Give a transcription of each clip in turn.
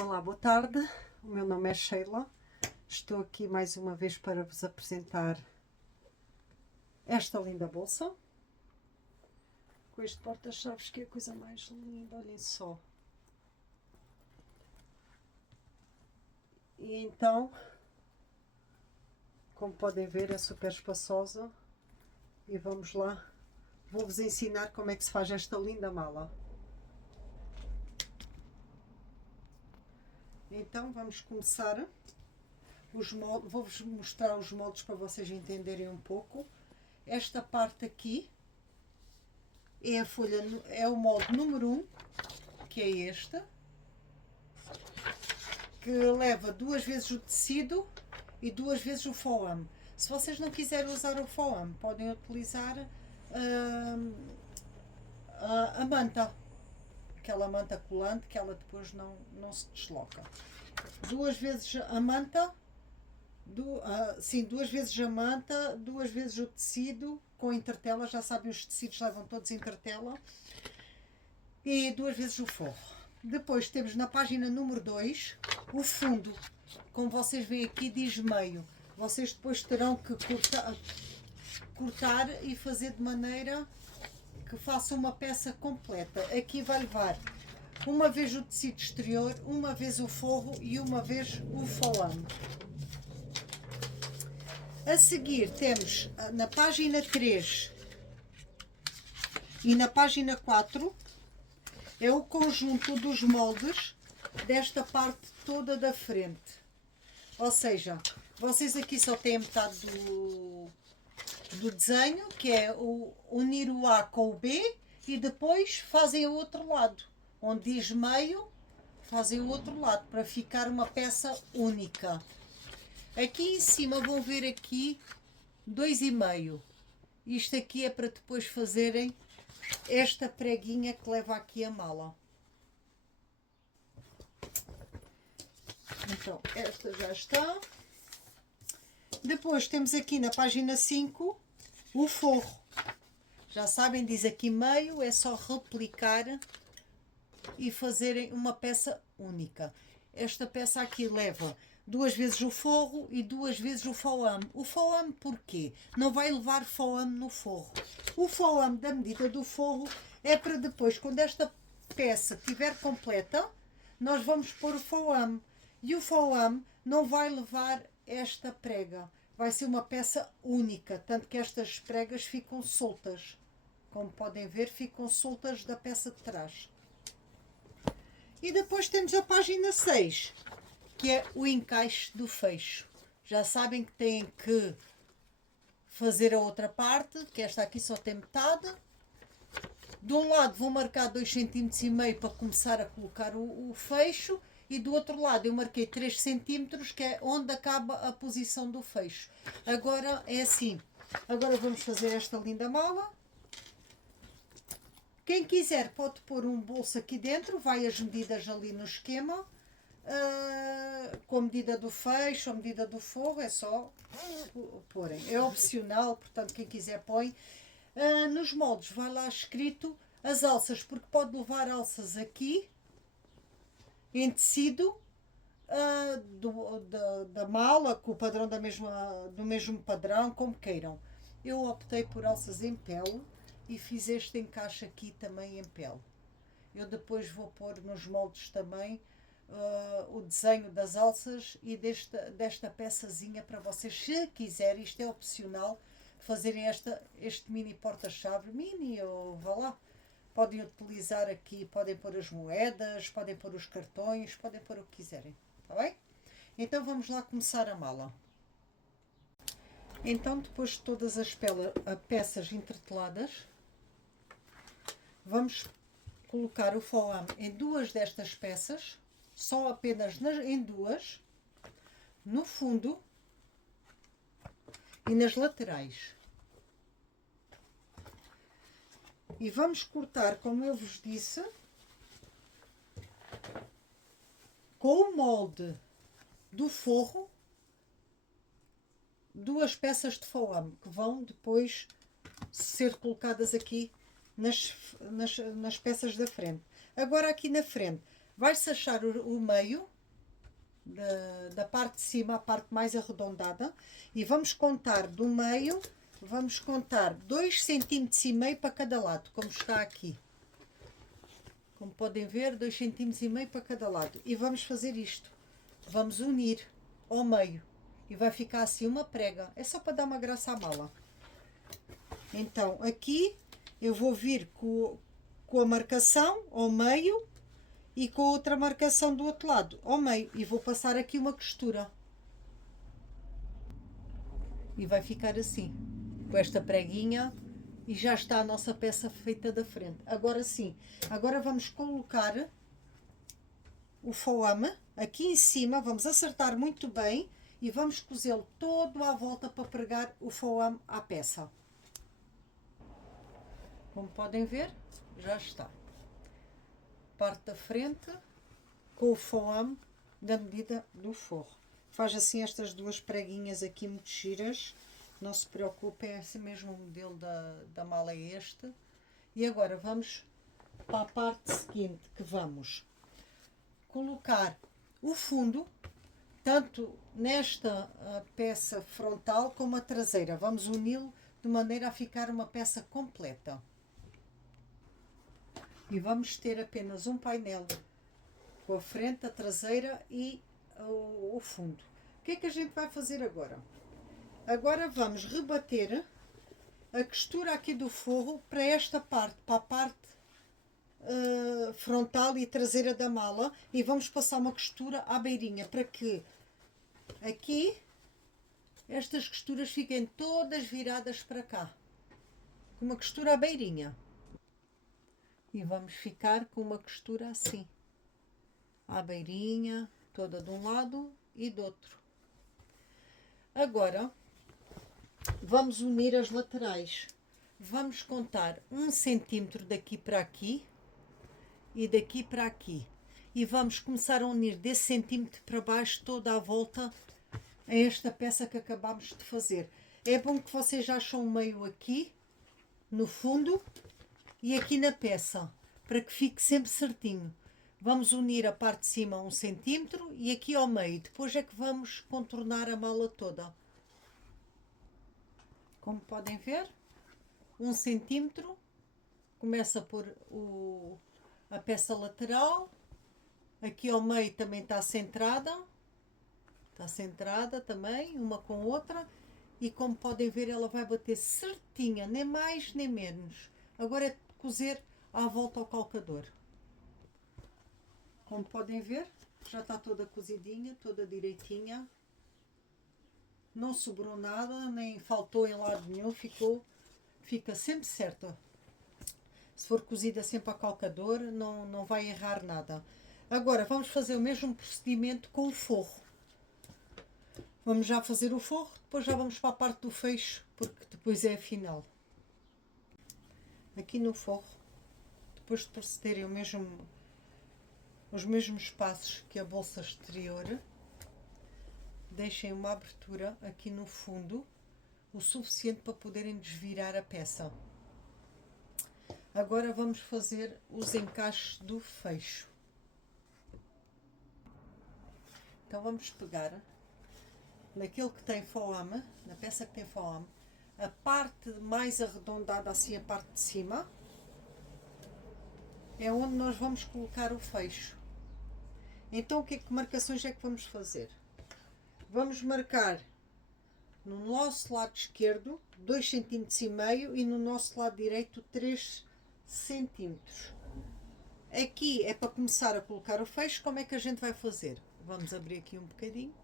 Olá, boa tarde. O meu nome é Sheila. Estou aqui mais uma vez para vos apresentar esta linda bolsa com este porta-chaves que é a coisa mais linda, olhem só. E então, como podem ver, é super espaçosa e vamos lá. Vou-vos ensinar como é que se faz esta linda mala. Então vamos começar. Vou-vos mostrar os moldes para vocês entenderem um pouco. Esta parte aqui é a folha, é o molde número 1, que é este, que leva 2 vezes o tecido e 2 vezes o foam. Se vocês não quiserem usar o foam, podem utilizar a manta, aquela manta colante que ela depois não se desloca. 2 vezes a manta, 2 vezes a manta, 2 vezes o tecido com intertela, já sabem, os tecidos levam todos intertela, e 2 vezes o forro. Depois temos na página número 2 o fundo, como vocês veem aqui diz meio. Vocês depois terão que cortar e fazer de maneira que faça uma peça completa. Aqui vai levar uma vez o tecido exterior, uma vez o forro e uma vez o foam. A seguir temos na página 3 e na página 4 é o conjunto dos moldes desta parte toda da frente. Ou seja, vocês aqui só têm metade do desenho, que é unir o A com o B, e depois fazem o outro lado. Onde diz meio, fazem o outro lado, para ficar uma peça única. Aqui em cima vão ver aqui 2,5. Isto aqui é para depois fazerem esta preguinha que leva aqui a mala. Então, esta já está. Depois temos aqui na página 5 o forro. Já sabem, diz aqui meio, é só replicar e fazerem uma peça única. Esta peça aqui leva 2 vezes o forro e 2 vezes o foam. O foam porquê? Não vai levar foam no forro. O foam da medida do forro é para depois, quando esta peça estiver completa, nós vamos pôr o foam. E o foam não vai levar esta prega. Vai ser uma peça única, tanto que estas pregas ficam soltas. Como podem ver, ficam soltas da peça de trás. E depois temos a página 6, que é o encaixe do fecho. Já sabem que têm que fazer a outra parte, que esta aqui só tem metade. De um lado vou marcar 2,5 cm para começar a colocar o fecho, e do outro lado eu marquei 3 cm, que é onde acaba a posição do fecho. Agora é assim. Agora vamos fazer esta linda mala. Quem quiser pode pôr um bolso aqui dentro, vai as medidas ali no esquema, com a medida do fecho, a medida do forro, é só porem. É opcional, portanto quem quiser põe. Nos moldes vai lá escrito as alças, porque pode levar alças aqui, em tecido, da mala, com o padrão do mesmo padrão, como queiram. Eu optei por alças em pele e fiz este encaixe aqui também em pele. Eu depois vou pôr nos moldes também o desenho das alças e desta peçazinha para vocês, se quiserem. Isto é opcional, fazerem este mini porta-chave, mini ou vá lá. Podem utilizar aqui, podem pôr as moedas, podem pôr os cartões, podem pôr o que quiserem, está bem? Então vamos lá começar a mala. Então, depois de todas as peças entreteladas, vamos colocar o foam em 2 destas peças, só apenas em 2, no fundo e nas laterais. E vamos cortar, como eu vos disse, com o molde do forro, 2 peças de foam que vão depois ser colocadas aqui nas peças da frente. Agora aqui na frente Vai-se achar o meio da parte de cima, a parte mais arredondada, e vamos contar do meio, vamos contar 2,5 cm para cada lado, como está aqui. Como podem ver, 2,5 cm para cada lado. E vamos fazer isto. Vamos unir ao meio. E vai ficar assim uma prega. É só para dar uma graça à mala. Então, aqui eu vou vir com a marcação ao meio e com a outra marcação do outro lado ao meio. E vou passar aqui uma costura. E vai ficar assim, com esta preguinha. E já está a nossa peça feita da frente. Agora sim, agora vamos colocar o foame aqui em cima, vamos acertar muito bem e vamos cozê-lo todo à volta para pregar o foame à peça. Como podem ver, já está. Parte da frente com o foame da medida do forro. Faz assim estas duas preguinhas aqui muito giras. Não se preocupem, é esse mesmo modelo da mala é este. E agora vamos para a parte seguinte, que vamos colocar o fundo, tanto nesta peça frontal como a traseira. Vamos uni-lo de maneira a ficar uma peça completa. E vamos ter apenas um painel com a frente, a traseira e o fundo. O que é que a gente vai fazer agora? Agora vamos rebater a costura aqui do forro para esta parte, para a parte frontal e traseira da mala, e vamos passar uma costura à beirinha para que aqui estas costuras fiquem todas viradas para cá, com uma costura à beirinha. E vamos ficar com uma costura assim, à beirinha, toda de um lado e do outro. Agora vamos unir as laterais. Vamos contar 1 centímetro daqui para aqui e daqui para aqui. E vamos começar a unir desse centímetro para baixo toda a volta a esta peça que acabamos de fazer. É bom que vocês já acham o meio aqui, no fundo, e aqui na peça, para que fique sempre certinho. Vamos unir a parte de cima 1 centímetro e aqui ao meio. Depois é que vamos contornar a mala toda. Como podem ver, 1 centímetro, começa por a peça lateral, aqui ao meio também está centrada também, uma com outra, e como podem ver ela vai bater certinha, nem mais nem menos. Agora é cozer à volta ao calcador. Como podem ver, já está toda cozidinha, toda direitinha. Não sobrou nada, nem faltou em lado nenhum, fica sempre certa. Se for cozida sempre a calcador, não vai errar nada. Agora vamos fazer o mesmo procedimento com o forro. Vamos já fazer o forro, depois já vamos para a parte do fecho, porque depois é a final. Aqui no forro, depois de procederem os mesmos passos que a bolsa exterior, deixem uma abertura aqui no fundo, o suficiente para poderem desvirar a peça. Agora vamos fazer os encaixes do fecho. Então vamos pegar naquele que tem foame, na peça que tem foame, a parte mais arredondada, assim a parte de cima, é onde nós vamos colocar o fecho. Então que marcações é que vamos fazer? Vamos marcar no nosso lado esquerdo 2,5 cm e no nosso lado direito 3 cm. Aqui é para começar a colocar o fecho. Como é que a gente vai fazer? Vamos abrir aqui um bocadinho.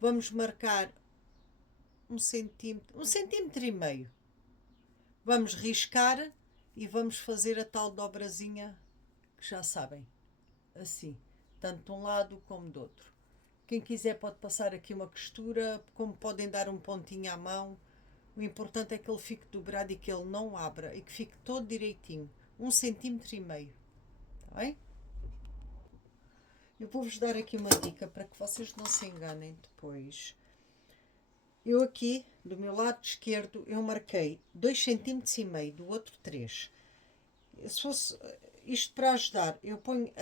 Vamos marcar 1 centímetro, 1,5 cm. Vamos riscar e vamos fazer a tal dobrazinha que já sabem. Assim, tanto de um lado como do outro. Quem quiser pode passar aqui uma costura, como podem dar um pontinho à mão. O importante é que ele fique dobrado e que ele não abra e que fique todo direitinho. 1,5 cm. Está bem? Eu vou-vos dar aqui uma dica para que vocês não se enganem depois. Eu aqui, do meu lado esquerdo, eu marquei 2,5 cm, do outro 3. Se fosse isto para ajudar, eu ponho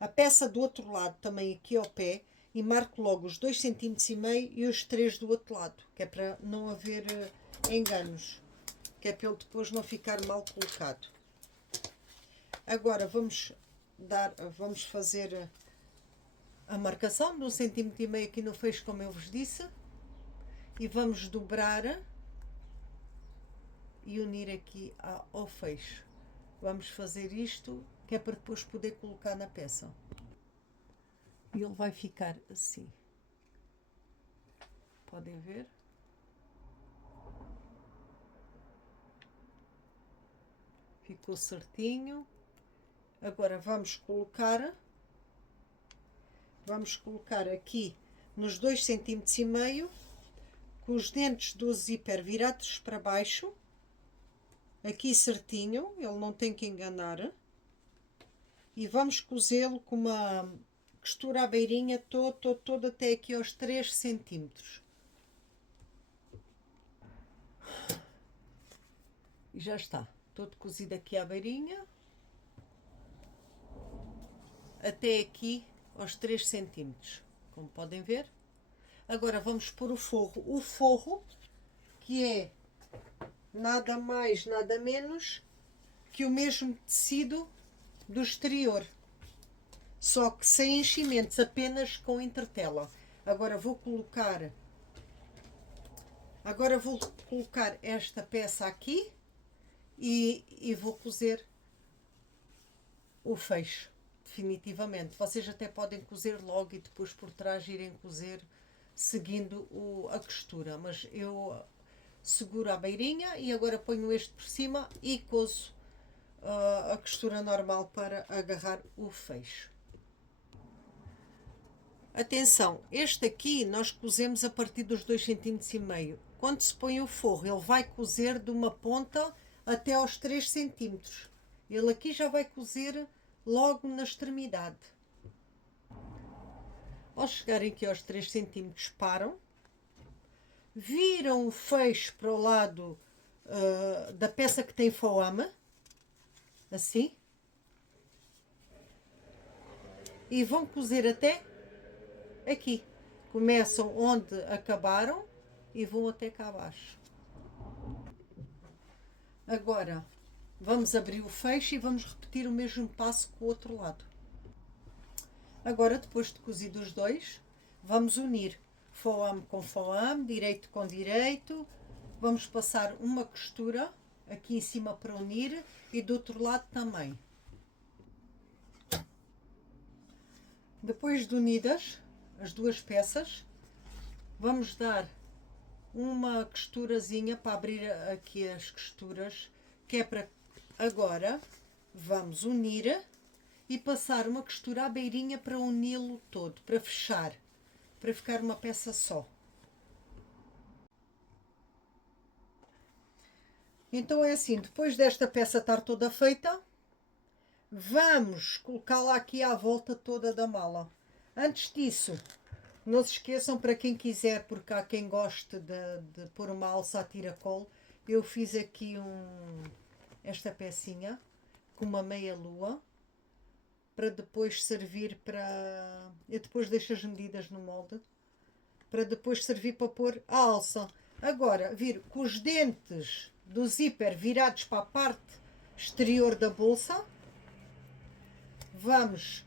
a peça do outro lado também aqui ao pé e marco logo os 2,5 cm e os 3 do outro lado, que é para não haver enganos, que é para ele depois não ficar mal colocado. Agora vamos fazer a marcação de 1,5 cm aqui no fecho, como eu vos disse, e vamos dobrar e unir aqui ao fecho. Vamos fazer isto, que é para depois poder colocar na peça. E ele vai ficar assim. Podem ver? Ficou certinho. Agora vamos colocar aqui nos 2,5 cm, com os dentes do zíper virados para baixo, aqui certinho, ele não tem que enganar, e vamos cozê-lo com uma costura à beirinha todo até aqui aos 3 cm. E já está, todo cozido aqui à beirinha, até aqui aos 3 cm, como podem ver. Agora vamos pôr o forro, que é nada mais, nada menos que o mesmo tecido do exterior, só que sem enchimentos, apenas com entretela. Agora vou colocar esta peça aqui e vou cozer o fecho definitivamente. Vocês até podem cozer logo e depois por trás irem cozer seguindo a costura, mas eu seguro a beirinha e agora ponho este por cima e cozo a costura normal para agarrar o fecho. Atenção, este aqui nós cozemos a partir dos 2,5 cm. Quando se põe o forro, ele vai cozer de uma ponta até aos 3 cm. Ele aqui já vai cozer logo na extremidade. Ao chegarem aqui aos 3 cm, param, viram o fecho para o lado da peça que tem foame, assim, e vão cozer até aqui. Começam onde acabaram e vão até cá abaixo. Agora vamos abrir o fecho e vamos repetir o mesmo passo com o outro lado. Agora, depois de cozido os dois, vamos unir foame com foame, direito com direito. Vamos passar uma costura aqui em cima para unir e do outro lado também. Depois de unidas as duas peças, vamos dar uma costurazinha para abrir aqui as costuras, que é para agora vamos unir e passar uma costura à beirinha para uni-lo todo, para fechar, para ficar uma peça só. Então é assim, depois desta peça estar toda feita, vamos colocá-la aqui à volta toda da mala. Antes disso, não se esqueçam, para quem quiser, porque há quem goste de pôr uma alça a tiracolo, eu fiz aqui esta pecinha com uma meia lua, para depois servir para... Eu depois deixo as medidas no molde, para depois servir para pôr a alça. Agora, com os dentes do zíper virados para a parte exterior da bolsa, vamos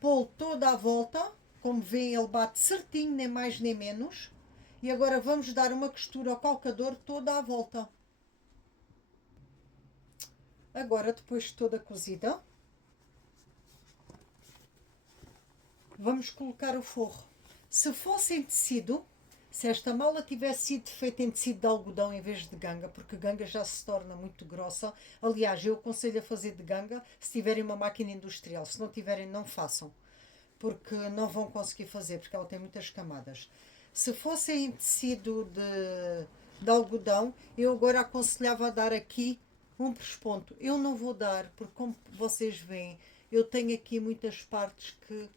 pô-lo toda à volta. Como veem, ele bate certinho, nem mais nem menos. E agora vamos dar uma costura ao calcador toda à volta. Agora, depois de toda cozida, vamos colocar o forro. Se fosse em tecido, se esta mala tivesse sido feita em tecido de algodão em vez de ganga, porque ganga já se torna muito grossa. Aliás, eu aconselho a fazer de ganga se tiverem uma máquina industrial. Se não tiverem, não façam, porque não vão conseguir fazer, porque ela tem muitas camadas. Se fosse em tecido de algodão, eu agora aconselhava a dar aqui um pesponto. Eu não vou dar, porque como vocês veem, eu tenho aqui muitas partes que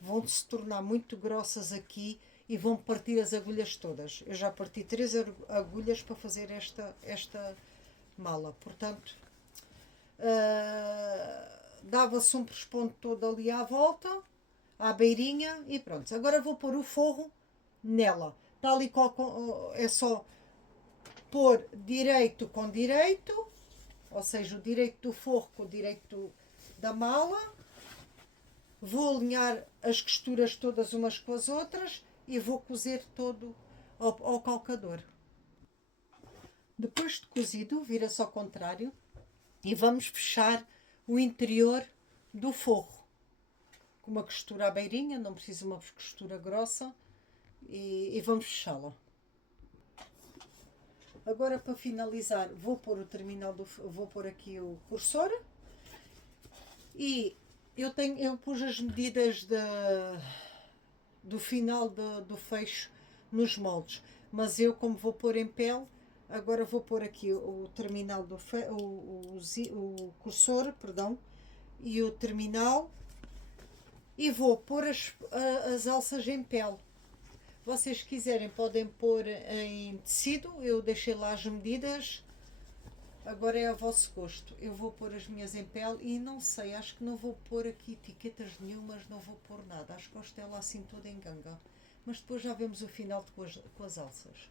vão se tornar muito grossas aqui e vão partir as agulhas todas. Eu já parti 3 agulhas para fazer esta mala. Portanto, dava-se um presponto todo ali à volta, à beirinha e pronto. Agora vou pôr o forro nela. Tal e qual, é só pôr direito com direito, ou seja, o direito do forro com o direito da mala. Vou alinhar as costuras todas umas com as outras e vou cozer todo ao calcador. Depois de cozido, vira-se ao contrário e vamos fechar o interior do forro com uma costura à beirinha, não precisa uma costura grossa, e vamos fechá-la. Agora, para finalizar, vou pôr o terminal vou pôr aqui o cursor e eu pus as medidas do final do fecho nos moldes, mas eu, como vou pôr em pele, agora vou pôr aqui o terminal o cursor, perdão, e o terminal, e vou pôr as alças em pele. Vocês quiserem podem pôr em tecido, eu deixei lá as medidas, agora é a vosso gosto. Eu vou pôr as minhas em pele e não sei, acho que não vou pôr aqui etiquetas nenhumas, não vou pôr nada, acho que gosto dela assim toda em ganga. Mas depois já vemos o final com as alças.